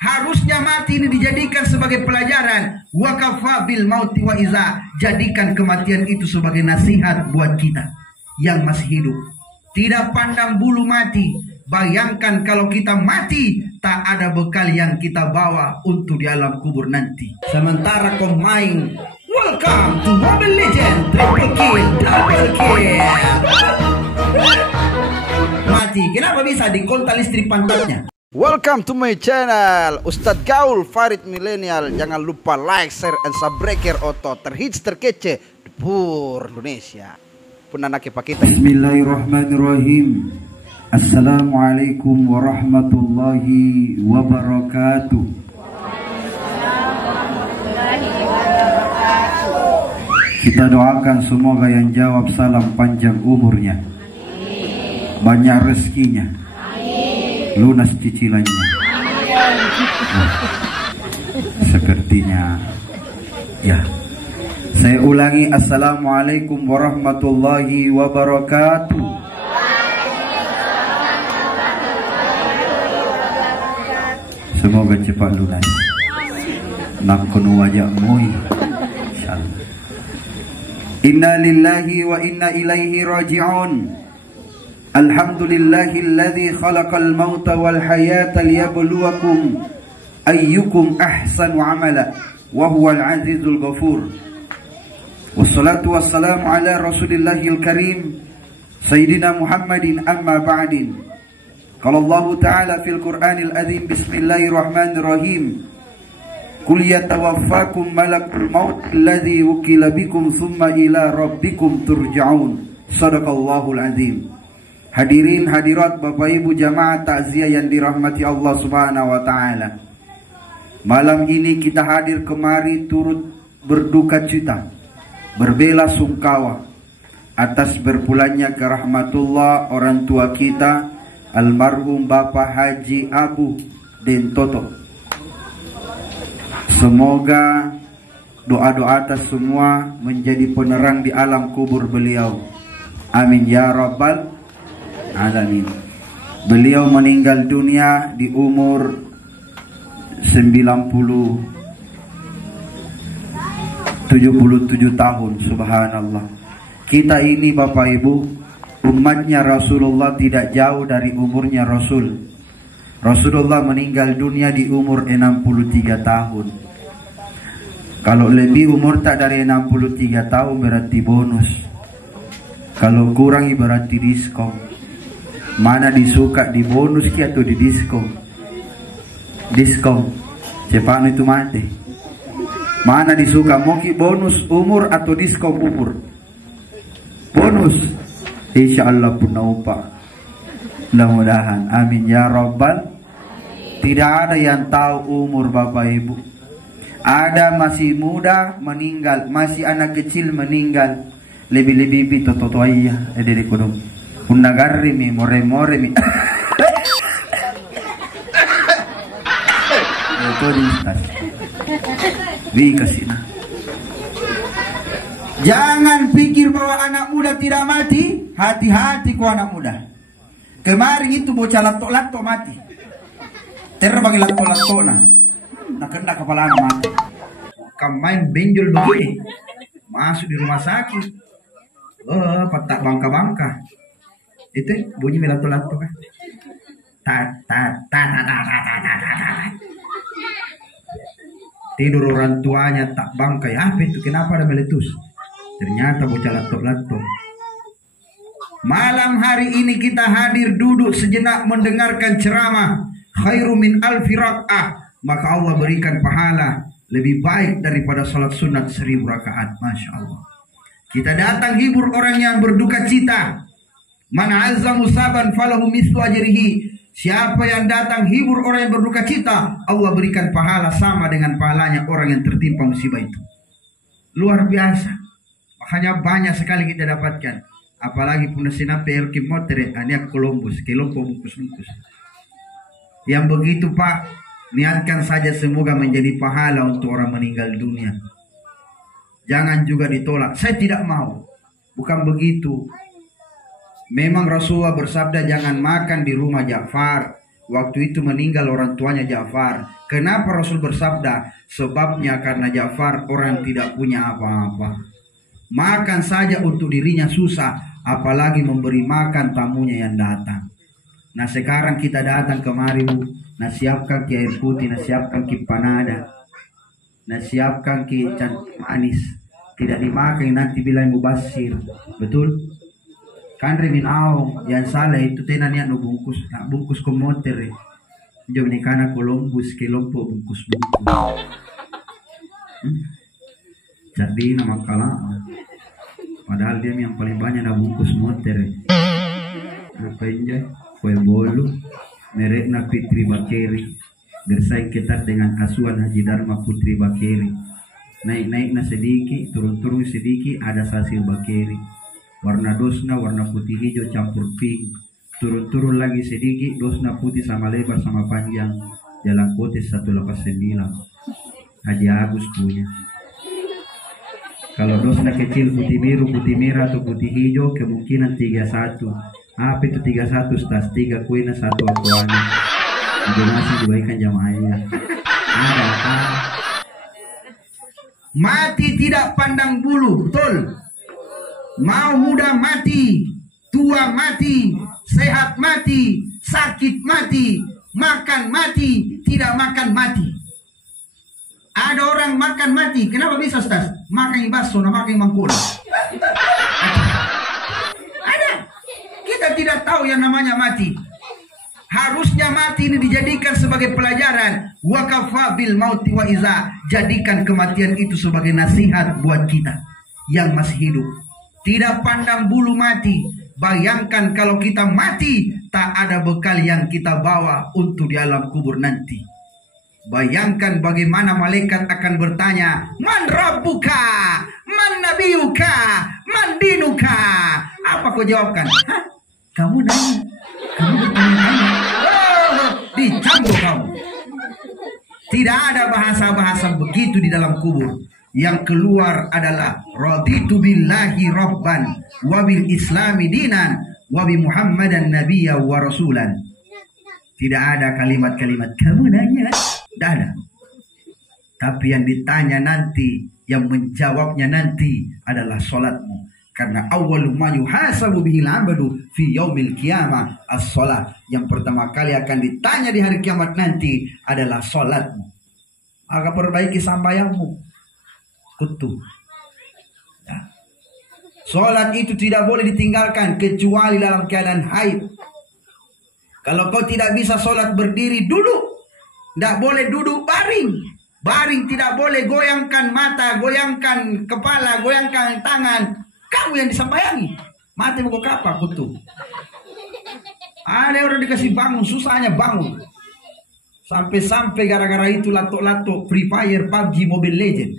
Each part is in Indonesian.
Harusnya mati ini dijadikan sebagai pelajaran. Wa kafa bil mauti wa iza. Jadikan kematian itu sebagai nasihat buat kita yang masih hidup. Tidak pandang bulu mati. Bayangkan kalau kita mati, tak ada bekal yang kita bawa untuk di alam kubur nanti. Sementara kau main, welcome to Mobile Legend, triple kill, double kill. Mati, kenapa bisa dikontal listrik pantatnya? Welcome to my channel, Ustadz Gaul Farid Milenial. Jangan lupa like, share, and subscribe oto terhits terkece Pur Indonesia. Pun anaknya pakita. Bismillahirrahmanirrahim. Assalamualaikum warahmatullahi wabarakatuh. Kita doakan semoga yang jawab salam panjang umurnya, banyak rezekinya, lunas cicilannya. Sepertinya ya. Saya ulangi, assalamualaikum warahmatullahi wabarakatuh. Semoga cepat lunas. Nak kunu wajahmu, insyaallah. Inna lillahi wa inna ilaihi raji'un. Alhamdulillahilladzi khalaqal mauta wal hayata liyabluwakum ayyukum ahsanu amala wa huwal azizul ghafur. Wassalatu wassalamu ala rasulillahil karim Sayyidina Muhammadin amma ba'din. Qala Allah Ta'ala fil Qur'anil azim, bismillahirrahmanirrahim. Qul yatawaffakum malakul maut alladzi wukila bikum thumma ila rabbikum turja'un. Shadaqallahul azim. Hadirin hadirat Bapak Ibu jamaah takziah yang dirahmati Allah Subhanahu wa taala. Malam ini kita hadir kemari turut berduka cita, berbela sungkawa atas berpulangnya ke rahmatullah orang tua kita almarhum Bapak Haji Abu Dentoto. Semoga doa-doa atas semua menjadi penerang di alam kubur beliau. Amin ya rabbal alamin. Beliau meninggal dunia di umur 77 tahun. Subhanallah. Kita ini Bapak Ibu, umatnya Rasulullah tidak jauh dari umurnya Rasul. Rasulullah meninggal dunia di umur 63 tahun. Kalau lebih umur tak dari 63 tahun berarti bonus. Kalau kurang berarti diskon. Mana disuka, di bonus ki atau di diskon? Diskon. Cepat itu mati. Mana disuka, mau ki bonus umur atau diskon umur? Bonus. Insyaallah pun naupa. Mudah-mudahan. Amin ya rabbal. Tidak ada yang tahu umur Bapak Ibu. Ada masih muda meninggal, masih anak kecil meninggal. Lebih-lebih toto ayah di kodong. Unagari mi more mi. Itu di kasih. Jangan pikir bahwa anak muda tidak mati. Hati-hati ku anak muda. Kemarin itu bocah lato-lato mati. Terbagi lato-lato nah kena kepala anak mati. Kamu main benjol begini, masuk di rumah sakit. Patak bangka-bangka. Itu bunyi lato-lato kan. Tidur orang tuanya tak bangkai. Apa itu? Kenapa ada meletus? Ternyata bocah lato-lato. Malam hari ini kita hadir duduk sejenak mendengarkan ceramah khairu min alfi rak'ah. Maka Allah berikan pahala lebih baik daripada salat sunat 1000 rakaat. Masya Allah. Kita datang hibur orang yang berduka cita. Man azza musaban falahu mislu ajrihi. Siapa yang datang hibur orang yang berduka cita, Allah berikan pahala sama dengan pahalanya orang yang tertimpa musibah itu. Luar biasa. Makanya banyak sekali kita dapatkan. Apalagi punya sinape elki motere aniak Columbus, kelompo bungkus-bungkus. Yang begitu Pak, niatkan saja semoga menjadi pahala untuk orang meninggal dunia. Jangan juga ditolak. Saya tidak mau. Bukan begitu. Memang Rasulullah bersabda jangan makan di rumah Ja'far. Waktu itu meninggal orang tuanya Ja'far. Kenapa Rasul bersabda? Sebabnya karena Ja'far orang tidak punya apa-apa. Makan saja untuk dirinya susah, apalagi memberi makan tamunya yang datang. Nah sekarang kita datang kemari Bu, nah siapkan ki air putih, nah siapkan ki panada, nah siapkan ki cantik manis. Tidak dimakan nanti bilang mubasir. Betul? Kan remin yang salah itu tenan yang bungkus, nah bungkus komoter jom ni kana Columbus kilompo bungkus. Jadi nama kalah. Padahal dia yang paling banyak na bungkus motor. Apa aja? Kue bolu, mereknya Fitri Bakeri, bersaing ketat dengan asuhan Haji Dharma Putri Bakeri. Naik-naik na sedikit, turun-turun sedikit, ada Sasil Bakeri. Warna dosna warna putih hijau campur pink. Turun-turun lagi sedikit, dosna putih sama lebar sama panjang. Jalan Kotes 189. Haji Agus punya. Kalau dosna kecil putih biru, putih merah atau putih hijau, kemungkinan 31. Apa itu 31? Tas 3 kuina 1 akuana. Donasi dibaikan jamaahnya. Ada apa? Mati tidak pandang bulu, betul? Mau muda mati, tua mati, sehat mati, sakit mati, makan mati, tidak makan mati. Ada orang makan mati, kenapa bisa Ustaz? Makan bakso, makan mangkul. Ada. Kita tidak tahu yang namanya mati. Harusnya mati ini dijadikan sebagai pelajaran. Wa kafa bil mauti wa iza. Jadikan kematian itu sebagai nasihat buat kita yang masih hidup. Tidak pandang bulu mati. Bayangkan kalau kita mati, tak ada bekal yang kita bawa untuk di alam kubur nanti. Bayangkan bagaimana malaikat akan bertanya, Man Rabbuka, Man Nabiyuka, Man Dinuka. Apa kau jawabkan? Hah? Kamu nanya? Kamu bertanya-tanya? Oh, dicambuk kamu. Tidak ada bahasa-bahasa begitu di dalam kubur. Yang keluar adalah raditu billahi rabban wa bil islami dinan wa bi muhammadan nabiyya wa rasulan. Tidak ada kalimat-kalimat kamu nanya. Tidak ada. Tapi yang ditanya nanti, yang menjawabnya nanti adalah solatmu. Karena awwalu ma yuhasabu bihil abadu fi yaumil qiyamah as-shalah. Yang pertama kali akan ditanya di hari kiamat nanti adalah solatmu. Maka perbaiki sembahyangmu. Kutu. Ya. Solat itu tidak boleh ditinggalkan kecuali dalam keadaan haid. Kalau kau tidak bisa solat berdiri, duduk. Tidak boleh duduk baring. Baring tidak boleh, goyangkan mata, goyangkan kepala, goyangkan tangan. Kamu yang disembayangi. Mati mau apa kutu. Ada orang dikasih bangun, susahnya bangun. Sampai-sampai gara-gara itu lato-lato Free Fire, PUBG, Mobile Legend.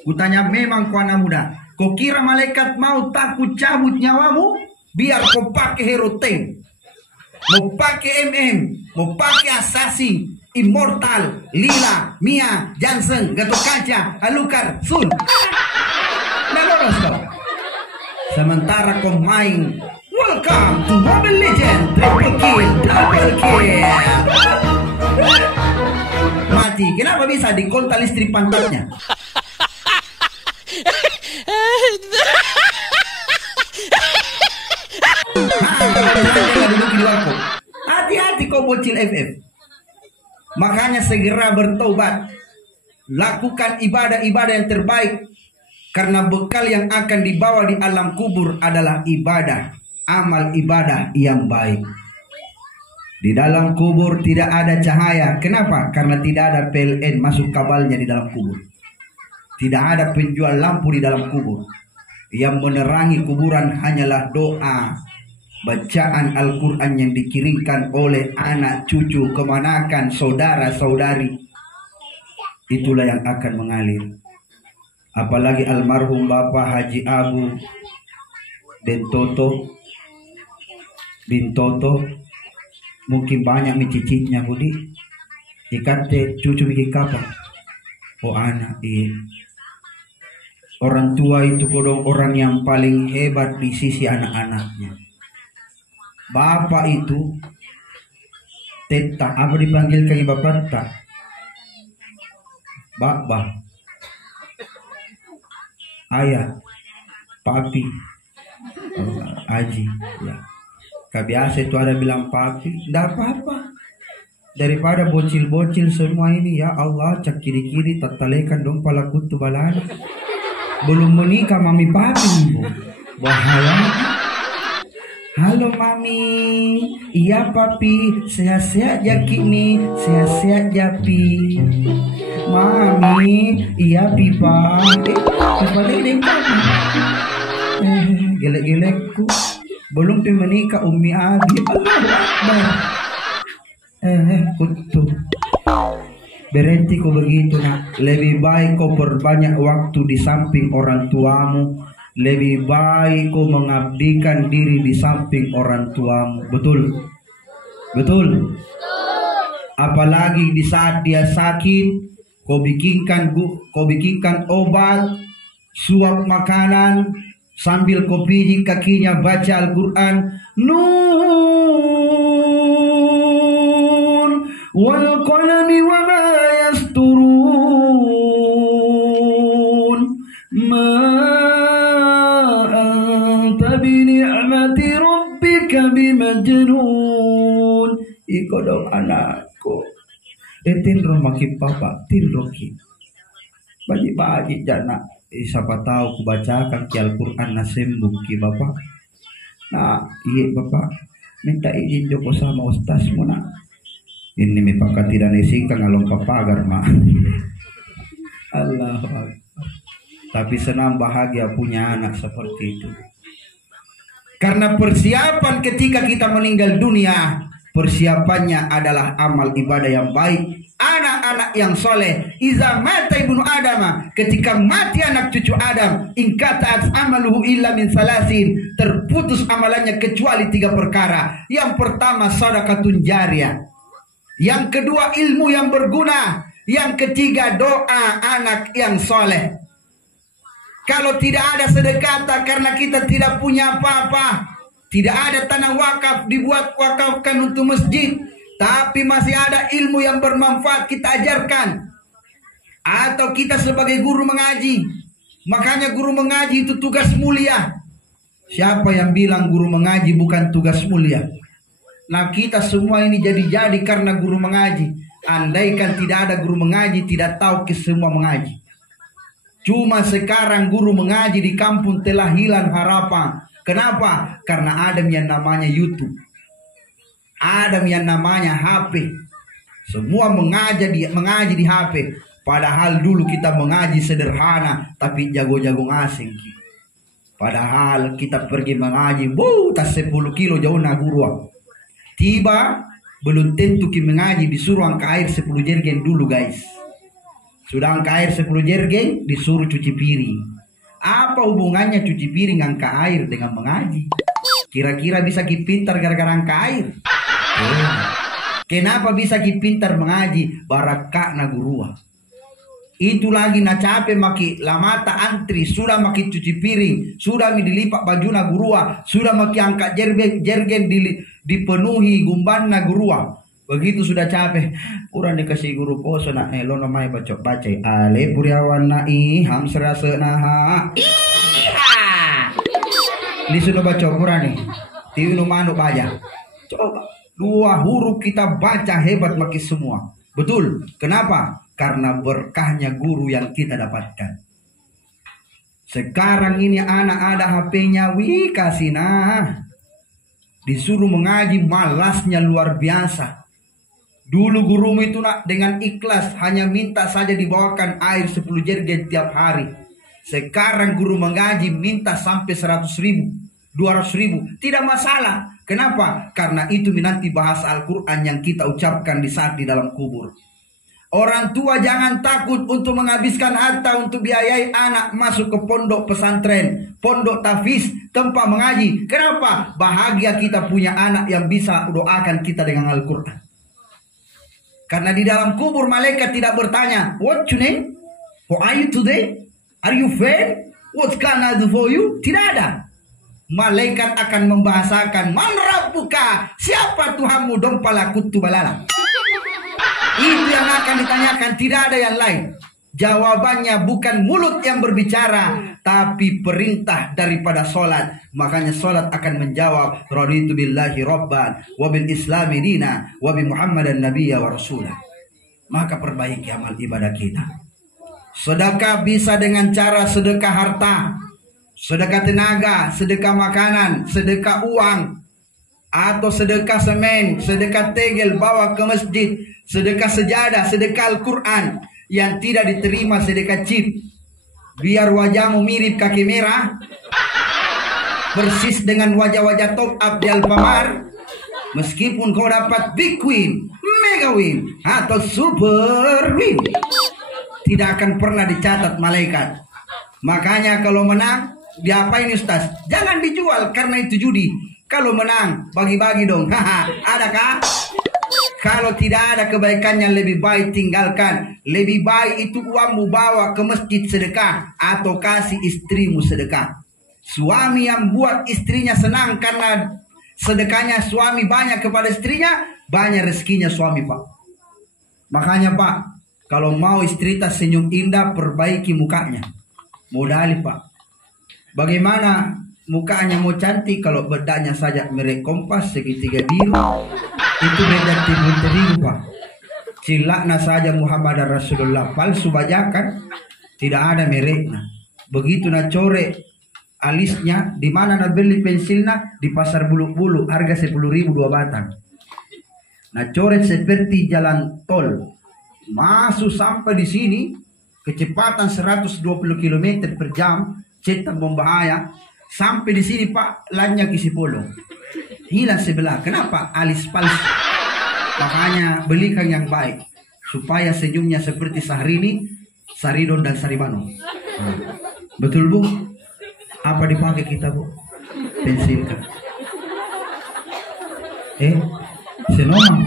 Kutanya memang kau anak muda, kau kira malaikat mau takut cabut nyawamu? Biar kau pakai hero tank, mau pakai MM, mau pakai Assassin, Immortal, Lila, Mia, Jansen, Gatot Kaca, Alucard, Sun. Nah lolos kau. Sementara kau main Welcome to Mobile Legend, triple kill, double kill. Mati, kenapa bisa dikontak listrik pantatnya? Hati-hati kau bocil FF. Makanya segera bertobat. Lakukan ibadah-ibadah yang terbaik. Karena bekal yang akan dibawa di alam kubur adalah ibadah. Amal ibadah yang baik. Di dalam kubur tidak ada cahaya. Kenapa? Karena tidak ada PLN masuk kabalnya di dalam kubur. Tidak ada penjual lampu di dalam kubur. Yang menerangi kuburan hanyalah doa, bacaan Al-Quran yang dikirimkan oleh anak, cucu, kemanakan, saudara-saudari. Itulah yang akan mengalir. Apalagi almarhum Bapak Haji Abu Bintoto, mungkin banyak mencicitnya budi. Ikate cucu mikir kapan? Oh anak, iya. Orang tua itu kodong orang yang paling hebat di sisi anak-anaknya. Bapak itu Teta, apa dipanggil kang bapak tak? Baba, ayah, papi, aji, ya. Kebiasa itu ada bilang papi, tidak apa-apa. Daripada bocil-bocil semua ini, ya Allah, cak kiri-kiri tatalekan dong pala kutu balana. Belum menikah mami papi, Bu. Bahaya. Halo mami, iya papi, sehat-sehat ya kini, sehat-sehat japi. Mami, iya pipa, pipa dedek kamu. Gelek-gelekku, belum pi menikah umi abi. Kutu. Berhenti kau begitu nak. Lebih baik kau perbanyak waktu di samping orang tuamu. Lebih baik kau mengabdikan diri di samping orang tuamu. Betul? Betul? Apalagi di saat dia sakit, kau bikinkan obat, suap makanan, sambil kau pijit kakinya baca Al-Quran. Nun wal qalami wa ma yasturun. Bini'mati rabbika bimajnun. Iko dong anakku. Tinro maki papa, tinro ki. Bagi-bagi jana. Siapa tahu ku bacakan ki Al-Quran na sembuh ki bapak. Nah, iya bapak. Minta izin joko sama ustazmu nak. Ini mi pakat tidak nisingkan ngalong papagar ma. Allah. Tapi senang bahagia punya anak seperti itu. Karena persiapan ketika kita meninggal dunia, persiapannya adalah amal ibadah yang baik. Anak-anak yang soleh. Iza mata ibnu Adam, ketika mati anak cucu Adam, ingkata'at amaluhu illa min salasin, terputus amalannya kecuali 3 perkara. Yang pertama sedekahun jariyah. Yang kedua ilmu yang berguna. Yang ketiga doa anak yang soleh. Kalau tidak ada sedekah karena kita tidak punya apa-apa, tidak ada tanah wakaf dibuat wakafkan untuk masjid, tapi masih ada ilmu yang bermanfaat kita ajarkan, atau kita sebagai guru mengaji, makanya guru mengaji itu tugas mulia. Siapa yang bilang guru mengaji bukan tugas mulia? Nah kita semua ini jadi karena guru mengaji. Andaikan tidak ada guru mengaji, tidak tahu ke semua mengaji. Cuma sekarang guru mengaji di kampung telah hilang harapan. Kenapa? Karena ada yang namanya YouTube. Ada yang namanya HP. Semua mengaji di HP. Padahal dulu kita mengaji sederhana, tapi jago-jago asing. Padahal kita pergi mengaji, tas 10 kilo jauh na guru. Tiba, belum tentu kita mengaji disuruh angka air 10 jergen dulu guys. Sudah angka air 10 jergen, disuruh cuci piring. Apa hubungannya cuci piring angka air dengan mengaji? Kira-kira bisa pintar gara-gara angka air? Kenapa bisa pintar mengaji? Barakah na gurua. Itu lagi na capek maki lamata antri, sudah maki cuci piring, sudah dilipat baju na gurua, sudah maki angkat jergen dipenuhi gumban na gurua. Begitu sudah capek, kurang dikasih guru poso nak lo namanya baca ale puriawan nai hamsra senaha. Li sudah baca kurang nih, tiunu manu baca. Coba 2 huruf kita baca hebat maki semua. Betul. Kenapa? Karena berkahnya guru yang kita dapatkan. Sekarang ini anak ada HP-nya, kasih nah. Disuruh mengaji malasnya luar biasa. Dulu gurumu itu nak dengan ikhlas hanya minta saja dibawakan air 10 jergen tiap hari. Sekarang guru mengaji minta sampai 100.000, 200.000, tidak masalah. Kenapa? Karena itu nanti bahasa Al-Quran yang kita ucapkan di saat di dalam kubur. Orang tua jangan takut untuk menghabiskan harta untuk biayai anak masuk ke pondok pesantren, pondok tahfiz, tempat mengaji. Kenapa? Bahagia kita punya anak yang bisa doakan kita dengan Al-Quran. Karena di dalam kubur malaikat tidak bertanya, what your name? How are you today? Are you fine? What can I do for you? Tidak ada. malaikat akan membahasakan, man rabbuka, siapa Tuhanmu, dong pala kutu balala. Itu yang akan ditanyakan, tidak ada yang lain. Jawabannya bukan mulut yang berbicara, tapi perintah daripada solat. Makanya solat akan menjawab, raditu billahi rabban, wa bil islami dina, wa bi muhammadan nabiyya wa rasulah. Maka perbaiki amal ibadah kita. Sedekah bisa dengan cara sedekah harta, sedekah tenaga, sedekah makanan, sedekah uang, atau sedekah semen, sedekah tegel bawa ke masjid, sedekah sejadah, sedekah Al-Quran. Yang tidak diterima sedekah chip, biar wajahmu mirip kaki merah, persis dengan wajah-wajah top up di Alfamart. Meskipun kau dapat big win, mega win, atau super win, tidak akan pernah dicatat malaikat. Makanya kalau menang, diapain Ustaz? Jangan dijual karena itu judi. Kalau menang, bagi-bagi dong. Adakah? Kalau tidak ada kebaikannya, lebih baik tinggalkan. Lebih baik itu uangmu bawa ke masjid sedekah, atau kasih istrimu sedekah. Suami yang buat istrinya senang karena sedekahnya suami banyak kepada istrinya, banyak rezekinya suami, Pak. Makanya Pak, kalau mau istri tak senyum indah, perbaiki mukanya. Modali Pak. Bagaimana mukanya mau cantik kalau bedanya saja merek Kompas segitiga biru? Itu beda timbul terigu Pak. Cilakna saja Muhammad Rasulullah, palsu bajakan, tidak ada mereknya. Begitu nak corek alisnya, di mana nak beli pensilnya? Di pasar bulu-bulu, harga 10.000 2 batang. Nah coret seperti jalan tol, masuk sampai di sini kecepatan 120 km per jam, cetak berbahaya. Sampai di sini Pak, lannya kisi polong, hilang sebelah. Kenapa? Alis palsu. Makanya belikan yang baik supaya senyumnya seperti Syahrini, Saridon dan Saribano. Betul Bu? Apa dipakai kita Bu? Pensil kan? Senoma.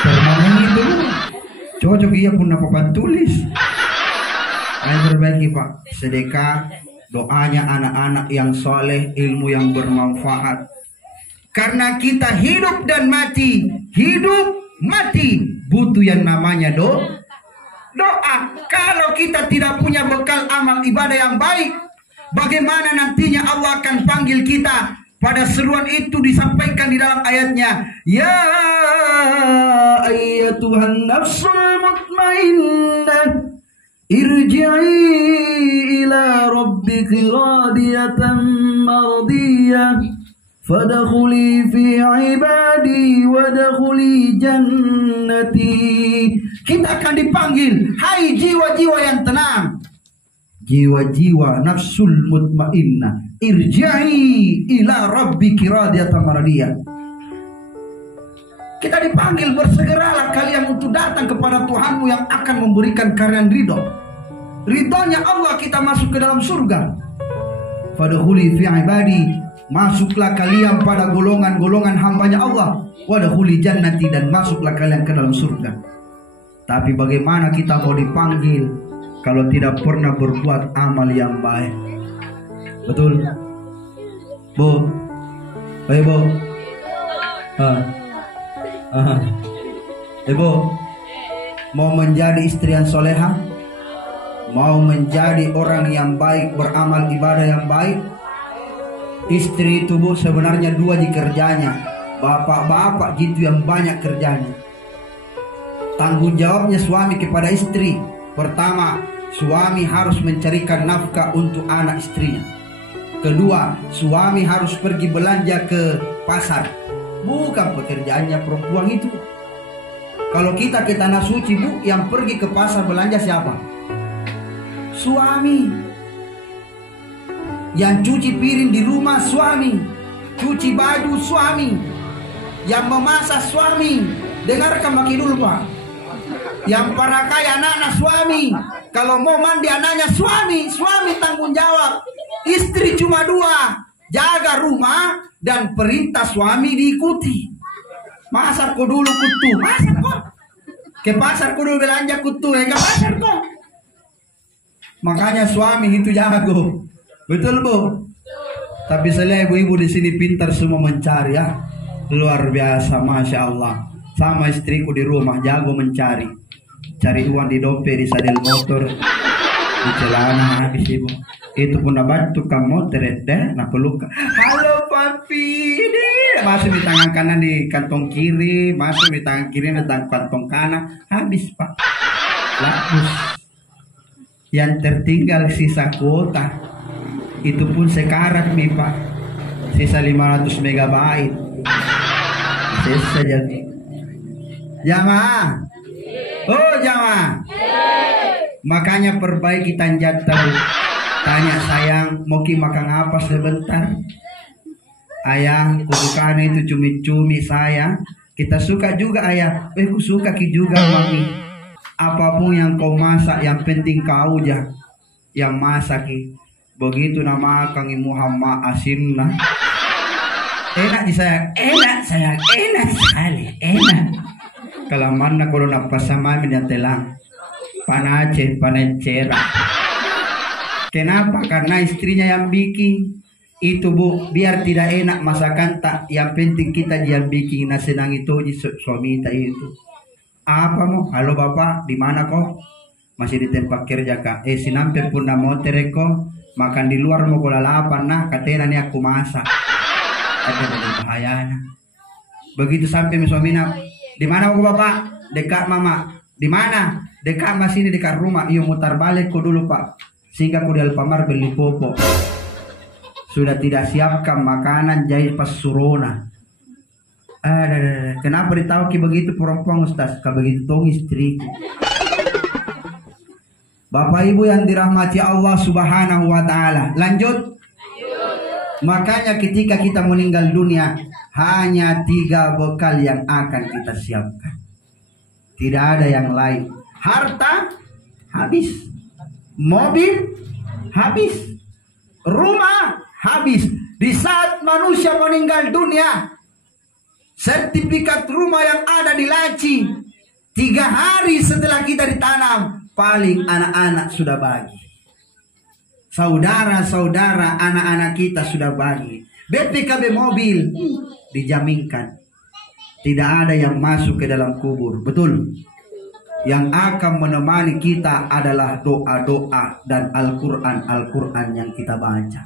Permanen itu cocok iya pun apa tulis. Ayo perbaiki Pak. Sedekah, doanya anak-anak yang soleh, ilmu yang bermanfaat. Karena kita hidup dan mati, butuh yang namanya doa. Kalau kita tidak punya bekal amal ibadah yang baik, bagaimana nantinya Allah akan panggil kita? Pada seruan itu disampaikan di dalam ayatnya, ya ayyatuhan nafsul mutmainnah, irji'i ila rabbiki radiyatan mardiyah, fadkhuli fi ibadi wadkhuli jannati. Kita akan dipanggil, hai jiwa-jiwa yang tenang, jiwa-jiwa nafsul mutmainnah, irji'i ila rabbiki radiyatan mardiyah. Kita dipanggil, bersegeralah kalian untuk datang kepada Tuhanmu yang akan memberikan kalian ridho. Ridhonya Allah kita masuk ke dalam surga. Fadkhuli fi ibadi, masuklah kalian pada golongan-golongan hambanya Allah. Wadkhuli jannati, dan masuklah kalian ke dalam surga. Tapi bagaimana kita mau dipanggil kalau tidak pernah berbuat amal yang baik? Betul Bu? Baik Bu? Ibu mau menjadi istri yang soleha, mau menjadi orang yang baik, beramal ibadah yang baik. Istri itu Bu sebenarnya dua di kerjanya. Bapak-bapak gitu yang banyak kerjanya. Tanggung jawabnya suami kepada istri. Pertama, suami harus mencarikan nafkah untuk anak istrinya. Kedua, suami harus pergi belanja ke pasar. Bukan pekerjaannya perempuan itu. Kalau kita ke tanah suci Bu, yang pergi ke pasar belanja siapa? Suami. Yang cuci piring di rumah suami, cuci baju suami, yang memasak suami. Dengarkan maki dulu Pak. Yang parakai anak-anak suami. Kalau mau mandi anaknya suami tanggung jawab. Istri cuma dua, jaga rumah dan perintah suami diikuti. Masak kau dulu kutu, masak kok. Ke pasar kau dulu belanja kutu, ke pasar kok. Makanya suami itu jago. Betul Bu? Tapi saya ibu-ibu di sini pintar semua mencari ya. Luar biasa, masya Allah. Sama istriku di rumah jago mencari. Cari uang di dompet, di sadel motor, di celana habis ibu. Itu pun dapat tukang motor deh, nak peluk. Halo papi, deh. Masuk di tangan kanan di kantong kiri, masuk di tangan kiri di kantong kanan, habis pak. Lapus. Yang tertinggal sisa kuota. Itu pun sekarat nih pak. Sisa 500 megabyte. Sisa jadi. Jamaah. Oh jamaah. Makanya perbaiki tanjat tahu. Tanya sayang, mau ki makan apa sebentar? Ayang, kusukan itu cumi-cumi sayang. Kita suka juga ayah. Ku suka ki juga mami. Apapun yang kau masak, yang penting kau aja yang masak ki. Begitu nama Kang Muhammad Asimna. Enak di sayang, enak sekali, enak. Kalau mana kalau napas sama minyak telang, panacera. Kenapa? Karena istrinya yang bikin. Itu bu, biar tidak enak masakan tak. Yang penting kita yang bikin. Nah senang itu di suami kita itu. Apa mo? Halo bapak, di mana kok? Masih di tempat kerja kak. Sinampe pun na motor kok. Makan di luar mau lalapan nah. Katanya nih aku masak. Ada bahayanya. Begitu sampai suaminya. Di mana aku bapak? Dekat mama. Di mana? Dekat mas ini dekat rumah. Iyo mutar balik kok dulu pak. Sehingga aku di Alfamart beli popo. Sudah tidak siapkan makanan jahit pas surona. Kenapa ditahu ki begitu perempuan Ustaz? Ka begitu tong istriku. Bapak Ibu yang dirahmati Allah Subhanahu wa taala. Lanjut. Makanya ketika kita meninggal dunia hanya 3 bekal yang akan kita siapkan. Tidak ada yang lain. Harta habis. Mobil habis. Rumah habis. Di saat manusia meninggal dunia, sertifikat rumah yang ada di laci 3 hari setelah kita ditanam, paling anak-anak sudah bagi. Saudara-saudara anak-anak kita sudah bagi. BPKB mobil dijaminkan. Tidak ada yang masuk ke dalam kubur. Betul. Yang akan menemani kita adalah doa-doa dan Al-Quran yang kita baca.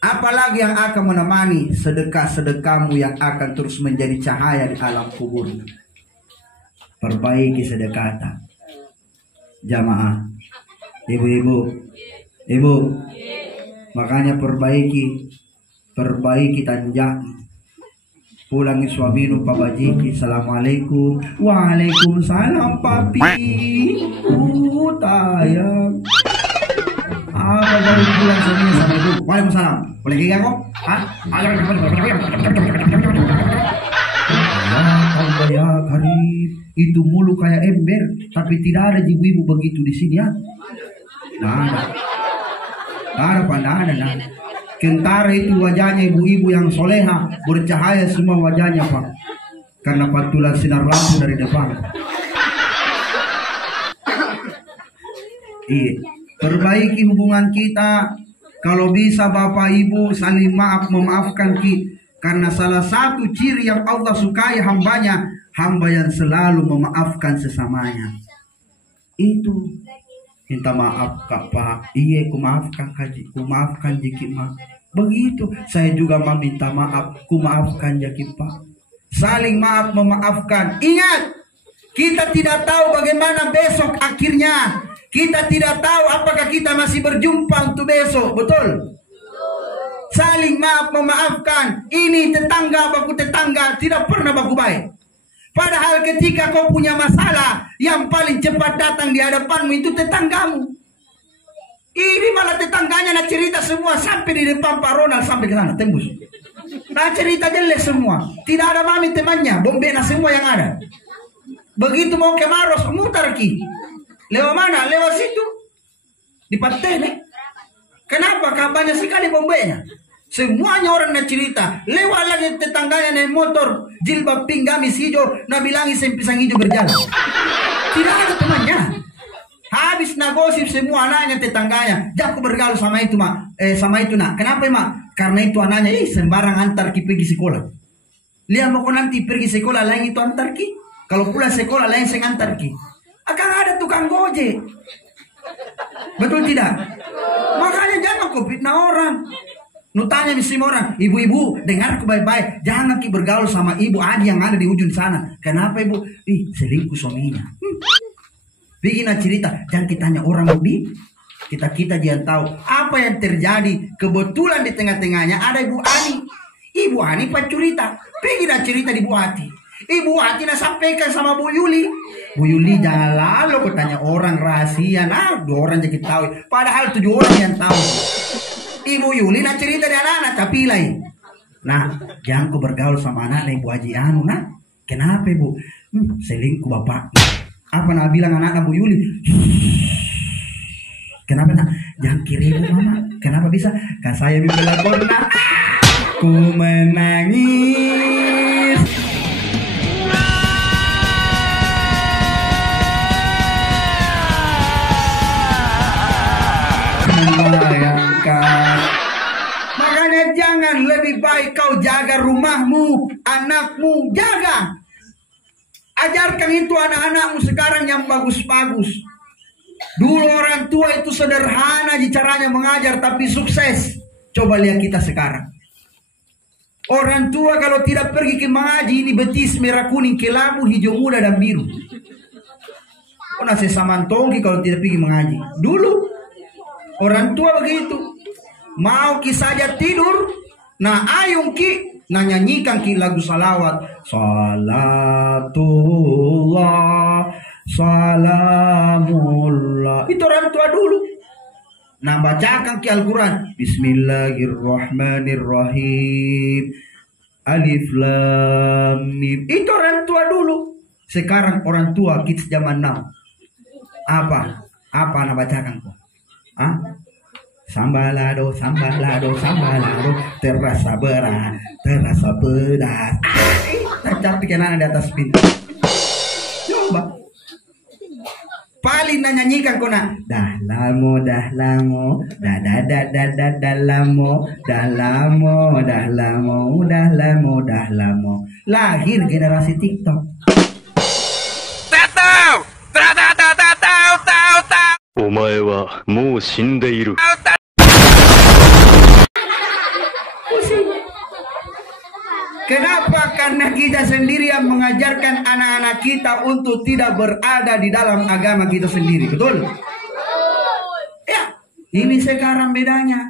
Apalagi yang akan menemani sedekah-sedekahmu yang akan terus menjadi cahaya di alam kubur. Perbaiki sedekah. Jamaah, ibu-ibu, makanya perbaiki tanjak. Pulangi suamimu pabajiki. Assalamualaikum. Waalaikumsalam papi. Tayang. Apa baru pulang suaminya sama ibu? Waalaikumsalam. Boleh gigi aku? Hah? Allah ya Karim. Itu mulu kayak ember, tapi tidak ada ibu-ibu begitu di sini ya. Nah ada. Kentara itu wajahnya ibu-ibu yang soleha, bercahaya semua wajahnya pak. Karena pantulan sinar lampu dari depan. Iya, perbaiki hubungan kita. Kalau bisa bapak ibu saling memaafkan ki. Karena salah satu ciri yang Allah sukai hambanya, hamba yang selalu memaafkan sesamanya. Itu. Minta maaf kak pak. Iya kumaafkan kaji. Kumaafkan jiki mak. Begitu. Saya juga meminta maaf. Kumaafkan jiki pak. Saling maaf memaafkan. Ingat. Kita tidak tahu bagaimana besok akhirnya. Kita tidak tahu apakah kita masih berjumpa untuk besok. Betul. Saling maaf memaafkan. Ini tetangga baku tetangga. Tidak pernah baku baik. Padahal ketika kau punya masalah, yang paling cepat datang di hadapanmu itu tetanggamu. Ini malah tetangganya nak cerita semua sampai di depan Pak Ronald sampai ke sana tembus. Nah cerita jelek semua. Tidak ada mami temannya, bombena semua yang ada. Begitu mau ke Maros mutar ki. Lewat mana? Lewat situ. Di Patene. Kenapa? Banyak sekali bombenya. Semuanya orang nak cerita. Lewat lagi tetangganya naik motor, jilbab pink gamis hijau, nak bilangi pisang hijau berjalan. Tidak ada temannya. Habis habis nagosip semua anaknya tetangganya. Jangan bergaul sama itu mak, sama itu nak. Kenapa mak? Karena itu anaknya sembarang antar ki pergi sekolah. Lihat mau nanti pergi sekolah lain itu antar ki. Kalau pulang sekolah lain sing antar ki. Akan ada tukang gojek. Betul tidak? Makanya jangan kau fitnah orang. Nutanya di semua orang, ibu-ibu dengar aku baik-baik, jangan ki bergaul sama ibu Adi yang ada di ujung sana. Kenapa ibu? Selingkuh suaminya. Bikin cerita, jangan kita tanya orang lebih. Kita jangan tahu apa yang terjadi. Kebetulan di tengah-tengahnya ada ibu Ani. Ibu Ani cerita, bikin cerita di Bu Hati. Ibu Hati nak sampaikan sama Bu Yuli. Bu Yuli jangan lalu kau tanya orang rahasia. Nah, 2 orang jadi tahu. Padahal 7 orang yang tahu. Ibu Yuli nak cerita di anak-anak tapi lain. Nah, jangan kau bergaul sama anak Ibu Haji Anu nah. Kenapa ibu? Selingkuh bapak. Apa nak bilang anak Bu Yuli? Kenapa nak? Jangan kiri ibu mama. Kenapa bisa? Kan saya bisa lapor nak. Ku menangis. Membayangkan. Makanya jangan, lebih baik kau jaga rumahmu, anakmu, jaga. Ajarkan itu anak-anakmu sekarang yang bagus-bagus. Dulu orang tua itu sederhana di caranya mengajar tapi sukses. Coba lihat kita sekarang. Orang tua kalau tidak pergi ke mengaji ini betis merah kuning kelabu hijau muda dan biru. Oh nasi samantongki kalau tidak pergi mengaji. Dulu orang tua begitu. Mau ki saja tidur, nah ayung ki nah nyanyikan ki lagu salawat. Salatullah, salamullah. Itu orang tua dulu. Nah bacakan ki Al-Quran. Bismillahirrahmanirrahim. Alif lam mim. Itu orang tua dulu. Sekarang orang tua kids zaman now. Apa nak bacakan kok? Sambalado, sambalado, sambalado, terasa berat, terasa pedas. Tapi kenapa di atas pintu? Coba. Paling nyanyikan kau nak. Dah lamo, dah lamo, dah lamo, dah lamo, dah lamo, dah lamo, dah lamo. Lahir generasi TikTok. Tahu, tahu. お前はもう死んでいる。 Kenapa? Karena kita sendiri yang mengajarkan anak-anak kita untuk tidak berada di dalam agama kita sendiri. Betul? Ya, ini sekarang bedanya.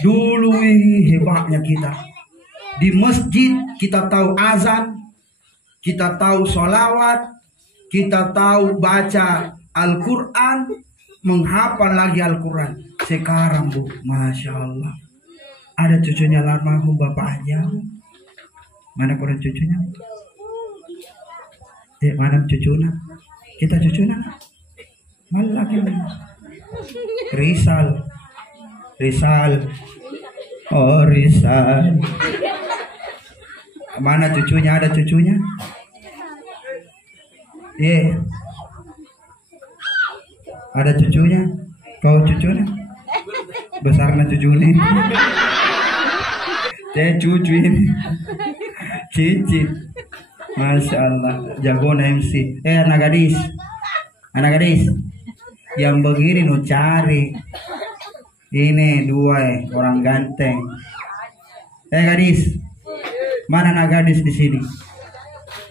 Dulu hebatnya kita. Di masjid kita tahu azan, kita tahu sholawat, kita tahu baca Al-Quran, menghafal lagi Al-Quran. Sekarang bu, Masya Allah. Ada cucunya almarhum bapaknya. Mana orang cucunya? Mana cucunya? Kita cucunya? Mana lagi? Rizal. Oh Rizal. Mana cucunya? Ada cucunya? Ada cucunya? Kau cucunya? Besarnya cucunya. Cucu ini Cici. Masya Allah. Jago MC. Anak gadis yang begini nu cari. Ini 2 orang ganteng. Gadis, mana anak gadis di sini?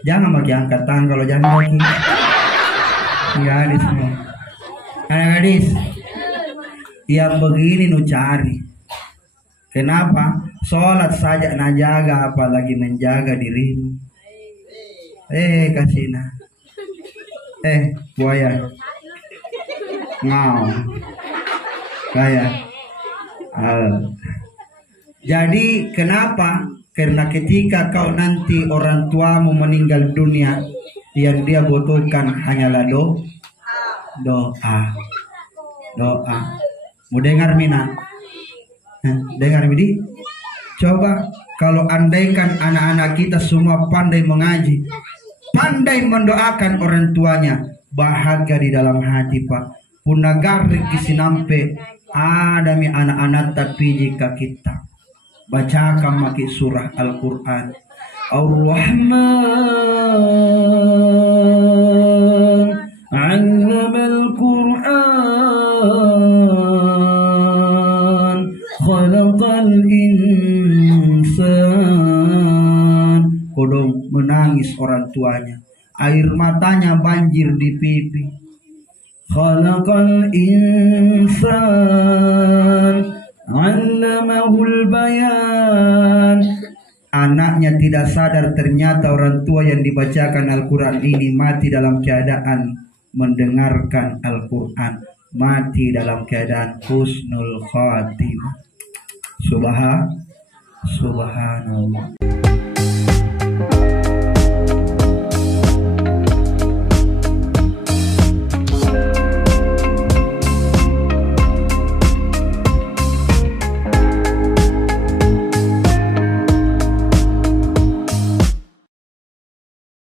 Jangan bagi angkat tangan kalau jangan lagi. Gadis semua. Anak gadis yang begini nu cari. Kenapa? Sholat saja nak jaga, apalagi menjaga dirimu. Kasina. Buaya. Ngau. Kayak. Jadi kenapa? Karena ketika kau nanti orang tuamu meninggal dunia, yang dia butuhkan hanyalah doa. Mau dengar Mina? Dengar Midi? Coba kalau andaikan anak-anak kita semua pandai mengaji, pandai mendoakan orang tuanya, bahagia di dalam hati Pak. Punagarik kisinampe ada mi anak-anak tapi jika kita bacakan maki surah Al-Quran Ar-Rahman 'allama Al-Quran khalaqal insan. Kodong menangis orang tuanya, air matanya banjir di pipi. Khalaqal insan 'allamahul bayan. Anaknya tidak sadar ternyata orang tua yang dibacakan Al-Quran ini mati dalam keadaan mendengarkan Al-Quran, mati dalam keadaan husnul khatimah. Subhanallah.